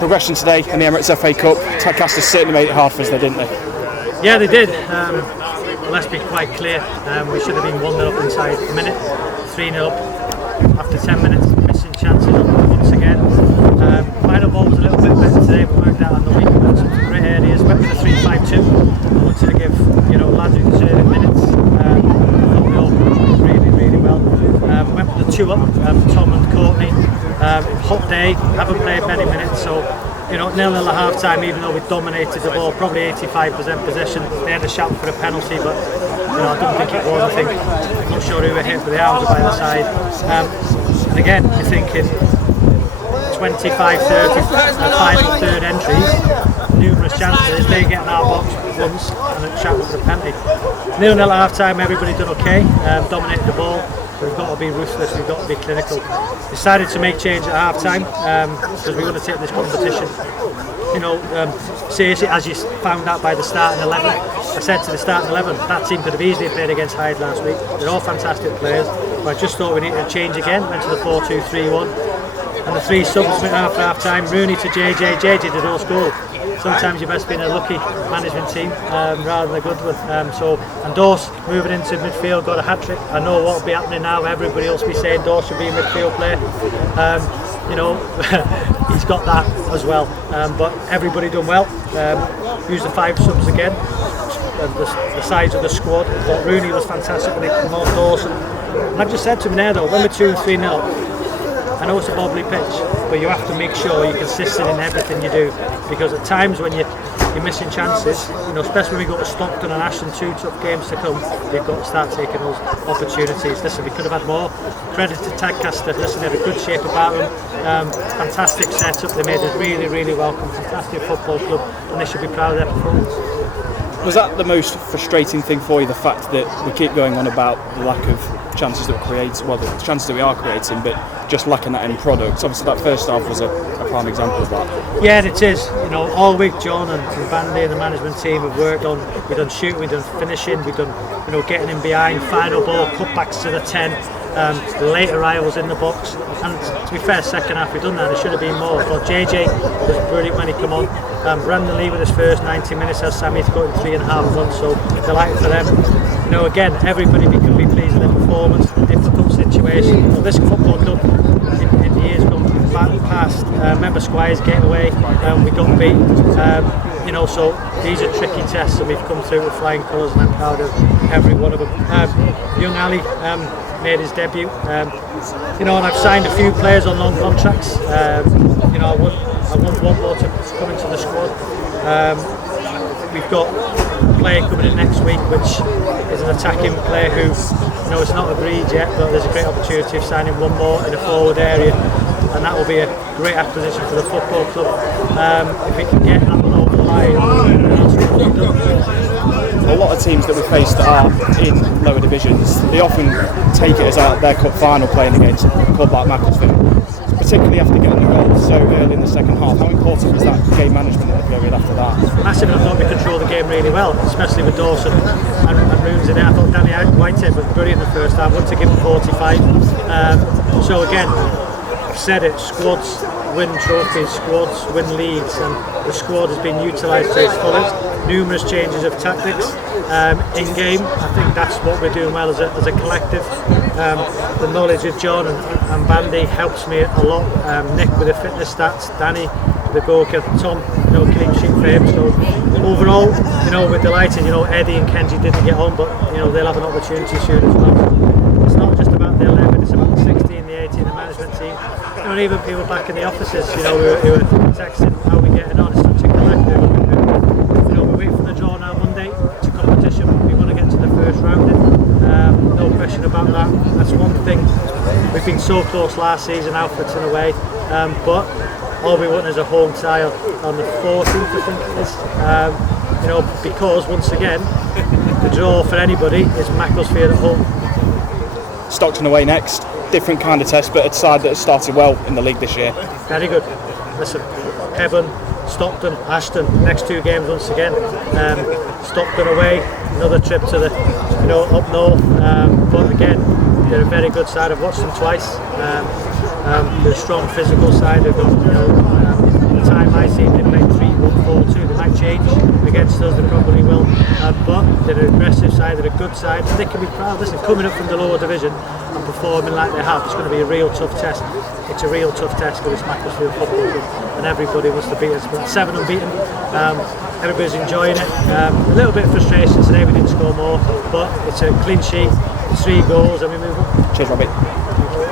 progression today in the Emirates FA Cup. Tadcaster certainly made it hard for us, didn't they? Yeah, they did. Let's be quite clear. We should have been 1-0 up inside a minute, 3-0 up after 10 minutes, missing chances once again. Final ball was a little bit better today. We worked out on the week. We had some great areas. Went with a 3-5-2. I wanted to give lads who deserve it minutes. I thought we all played really well. Went with the 2-up. Tom and Courtney. Hot day. Haven't played many minutes, so. 0-0 at half time, even though we dominated the ball, probably 85% possession. They had a shout for a penalty, but I don't think it was. I'm not sure who were hit, but the arms were by the side. And again, you're thinking 25, 30, final third entries, numerous chances. They get in our box once and a shout for a penalty. 0-0 at half time, everybody done okay, dominated the ball. We've got to be ruthless, we've got to be clinical. Decided to make change at half time because we want to take this competition seriously, as you found out by the starting 11. I said to the starting 11, that team could have easily played against Hyde last week. They're all fantastic players, but I just thought we needed to change again. Went to the 4-2-3-1 and the 3 subs went after half time. Rooney to JJ did all score. Sometimes you're best being a lucky management team rather than a good one. And Dorse moving into midfield, got a hat-trick. I know what will be happening now. Everybody else will be saying Dorse should be a midfield player. He's got that as well. But everybody done well. Used the 5 subs again. The size of the squad. I thought Rooney was fantastic when he came on. Dawson. And I've just said to him there though, when we're 2-3-0, I know it's a bobbly pitch, but you have to make sure you're consistent in everything you do, because at times when you're missing chances, especially when we go to Stockton and Ashton, 2 tough games to come, we've got to start taking those opportunities. Listen, we could have had more. Credit to Tadcaster. Listen, they had a good shape about them. Fantastic setup. They made us really welcome. Fantastic football club, and they should be proud of their performance. Was that the most frustrating thing for you, the fact that we keep going on about the lack of chances that we create, well, the chances that we are creating, but just lacking that end product? Obviously that first half was a prime example of that. Yeah, it is. All week John and Bandy and the management team have worked on, we've done shooting, we've done finishing, we've done getting in behind, final ball, cutbacks to the 10, late arrivals in the box, and to be fair, second half we've done that. There should have been more. But JJ was brilliant when he came on. Brandon Lee with his first 90 minutes as Sammy's got in 3.5 runs, so delighted for them. Again, everybody can be pleased with their performance. Difficult situation. This football club in the years gone past, remember Squire's getaway, we got beat. So these are tricky tests, and we've come through with flying colours, and I'm proud of every one of them. Young Ali made his debut, and I've signed a few players on long contracts. I want one more to come into the squad. We've got a player coming in next week, which is an attacking player who, it's not agreed yet, but there's a great opportunity of signing one more in a forward area, and that will be a great acquisition for the football club. If we can get that one over the line, that's what we've done. A lot of teams that we face that are in lower divisions, they often take it as their cup final playing against a club like Macclesfield, particularly after getting the goal so early in the second half. How important was that game management in the period after that? Massive. I thought we controlled the game really well, especially with Dawson and Roons in there. I thought Danny Whitehead was brilliant in the first half. I wanted to give him 45. So again, I've said it, squads win trophies, squads win leagues, and the squad has been utilised to its fullest. Numerous changes of tactics in game. I think that's what we're doing well as a collective. The knowledge of John and Bandy helps me a lot. Nick with the fitness stats, Danny the goalkeeper, Tom, clean sheet for him. So overall, we're delighted. Eddie and Kenji didn't get on, but they'll have an opportunity soon as well. It's not just about the 11, it's about the 16, the 18, the management team. And even people back in the offices, who are texting how we're getting on. It's such a collective. We're waiting for the draw now Monday. It's a competition. We want to get to the first round. No question about that. That's one thing. We've been so close last season, Alfredton away, but all we want is a home tie on the 14th, I think it is. Because once again, the draw for anybody is Macclesfield at home. Stockton away next. Different kind of test, but a side that has started well in the league this year. Very good. Listen, Heaven, Stockton, Ashton, next 2 games once again. Stockton away, another trip to the, up north. But again, they're a very good side. I've watched them twice. They're a strong physical side. They've got, the time side, they're a good side, and they can be proud. Listen, coming up from the lower division and performing like they have, it's going to be a real tough test. It's a real tough test for this Macclesfield football club, and everybody wants to beat us. But 7 unbeaten, everybody's enjoying it. A little bit of frustration today, we didn't score more, but it's a clean sheet, it's 3 goals, and we move on. Cheers, Robbie.